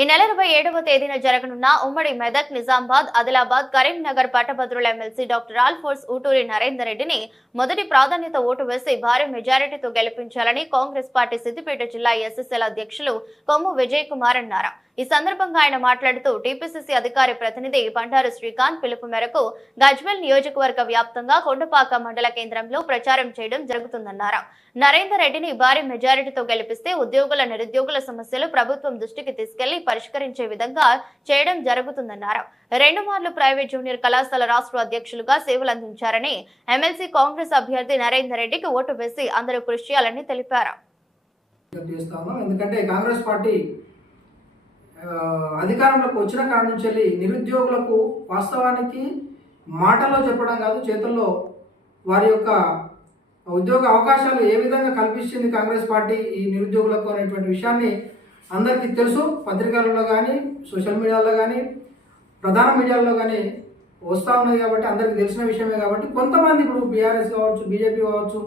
ఈ నెల ఇరవై ఏడవ తేదీన జరగనున్న ఉమ్మడి మెదక్ నిజామాబాద్ ఆదిలాబాద్ కరీంనగర్ పట్టభద్రుల ఎమ్మెల్సీ డాక్టర్ ఆల్ఫోర్స్ ఊటూరి నరేందర్ రెడ్డిని మొదటి ప్రాధాన్యత ఓటు వేసి భారీ మెజారిటీతో గెలిపించాలని కాంగ్రెస్ పార్టీ సిద్దిపేట జిల్లా ఎస్ఎస్ఎల్ అధ్యక్షులు కొమ్ము విజయ్ కుమార్ అన్నారు ఈ సందర్భంగా ఆయన మాట్లాడుతూ టీపీసీసీ అధికారి ప్రతినిధి బండారు శ్రీకాంత్ పిలుపు మేరకు గజ్వెల్ నియోజకవర్గ వ్యాప్తంగా కొండపాక మండల కేంద్రంలో ప్రచారం చేయడం జరుగుతుందన్నారు నరేందర్ రెడ్డిని భారీ మెజారిటీతో గెలిపిస్తే ఉద్యోగుల నిరుద్యోగుల సమస్యలు ప్రభుత్వం దృష్టికి తీసుకెళ్లి పరిష్కరించే విధంగా చేయడం జరుగుతుందన్నారు రెండు మార్లు ప్రైవేట్ జూనియర్ కళాశాల రాష్ట్ర అధ్యక్షులుగా సేవలు అందించారని ఎమ్మెల్సీ కాంగ్రెస్ అభ్యర్థి నరేందర్ రెడ్డికి ఓటు వేసి అందరూ కృషి చేయాలని తెలిపారు ఎందుకంటే కాంగ్రెస్ పార్టీ అధికారంలోకి వచ్చిన కాడ నుంచి వెళ్ళి నిరుద్యోగులకు వాస్తవానికి మాటల్లో చెప్పడం కాదు చేతుల్లో వారి యొక్క ఉద్యోగ అవకాశాలు ఏ విధంగా కల్పిస్తుంది కాంగ్రెస్ పార్టీ ఈ నిరుద్యోగులకు అనేటువంటి విషయాన్ని అందరికీ తెలుసు పత్రికలలో కానీ సోషల్ మీడియాలో కానీ ప్రధాన మీడియాలో కానీ వస్తూ ఉన్నది కాబట్టి అందరికీ తెలిసిన విషయమే కాబట్టి కొంతమంది ఇప్పుడు బీఆర్ఎస్ కావచ్చు బీజేపీ కావచ్చు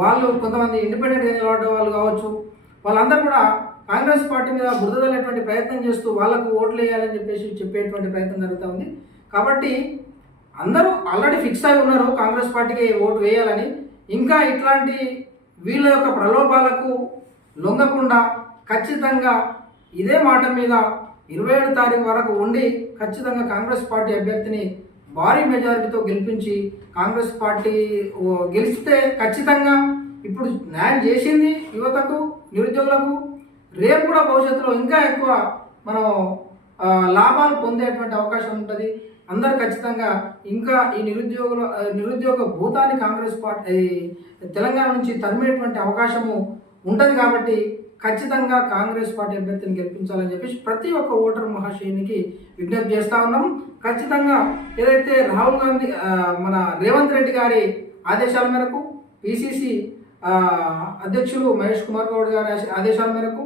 వాళ్ళు కొంతమంది ఇండిపెండెంట్గా నిలబడ్డ వాళ్ళు కావచ్చు వాళ్ళందరూ కూడా కాంగ్రెస్ పార్టీ మీద బురదలేటువంటి ప్రయత్నం చేస్తూ వాళ్లకు ఓట్లు వేయాలని చెప్పేసి చెప్పేటువంటి ప్రయత్నం జరుగుతూ ఉంది కాబట్టి అందరూ ఆల్రెడీ ఫిక్స్ అయి ఉన్నారు కాంగ్రెస్ పార్టీకి ఓటు వేయాలని ఇంకా ఇట్లాంటి వీళ్ళ యొక్క ప్రలోభాలకు లొంగకుండా ఖచ్చితంగా ఇదే మాట మీద ఇరవై ఏడు తారీఖు వరకు ఉండి ఖచ్చితంగా కాంగ్రెస్ పార్టీ అభ్యర్థిని భారీ మెజారిటీతో గెలిపించి కాంగ్రెస్ పార్టీ గెలిస్తే ఖచ్చితంగా ఇప్పుడు న్యాయం చేసింది యువతకు నిరుద్యోగులకు రేపు కూడా భవిష్యత్తులో ఇంకా ఎక్కువ మనం లాభాలు పొందేటువంటి అవకాశం ఉంటుంది అందరు ఖచ్చితంగా ఇంకా ఈ నిరుద్యోగుల నిరుద్యోగ భూతాన్ని కాంగ్రెస్ పార్టీ తెలంగాణ నుంచి తరిమేటువంటి అవకాశము ఉంటుంది కాబట్టి ఖచ్చితంగా కాంగ్రెస్ పార్టీ అభ్యర్థిని గెలిపించాలని చెప్పేసి ప్రతి ఒక్క ఓటర్ మహాశయునికి విజ్ఞప్తి చేస్తా ఉన్నాం ఖచ్చితంగా ఏదైతే రాహుల్ గాంధీ మన రేవంత్ రెడ్డి గారి ఆదేశాల మేరకు పిసిసి అధ్యక్షులు మహేష్ కుమార్ గౌడ్ గారి ఆదేశాల మేరకు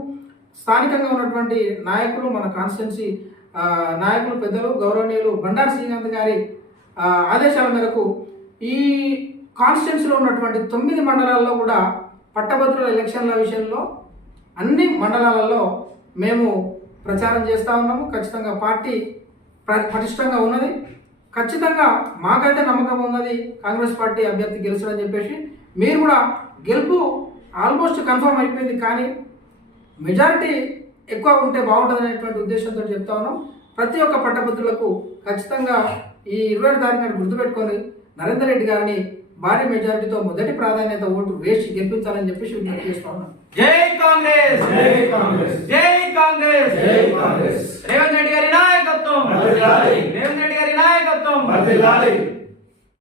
స్థానికంగా ఉన్నటువంటి నాయకులు మన కాన్స్టిట్యున్సీ నాయకులు పెద్దలు గౌరవనీయులు బండారు శ్రీకాంత్ గారి ఆదేశాల మేరకు ఈ కాన్స్టిట్యున్సీలో ఉన్నటువంటి తొమ్మిది మండలాల్లో కూడా పట్టభద్రుల ఎలక్షన్ల విషయంలో అన్ని మండలాలలో మేము ప్రచారం చేస్తూ ఉన్నాము ఖచ్చితంగా పార్టీ పటిష్టంగా ఉన్నది ఖచ్చితంగా మాకైతే నమ్మకం ఉన్నది కాంగ్రెస్ పార్టీ అభ్యర్థి గెలుస్తుందని చెప్పేసి మీరు కూడా గెలుపు ఆల్మోస్ట్ కన్ఫర్మ్ అయిపోయింది కానీ మెజారిటీ ఎక్కువ ఉంటే బాగుంటుంది అనేటువంటి ఉద్దేశంతో చెప్తా ఉన్నాం ప్రతి ఒక్క పట్టభద్రులకు ఖచ్చితంగా ఈ ఇరవై తారీఖు గుర్తుపెట్టుకొని నరేందర్ రెడ్డి గారిని భారీ మెజారిటీతో మొదటి ప్రాధాన్యత ఓటు వేసి గెలిపించాలని చెప్పేసి విజ్ఞప్తి చేస్తా ఉన్నాం కాంగ్రెస్ కాంగ్రెస్ కాంగ్రెస్ రేవంత్ రెడ్డి గారి నాయకత్వం రేవంత్ రెడ్డి గారి నాయకత్వం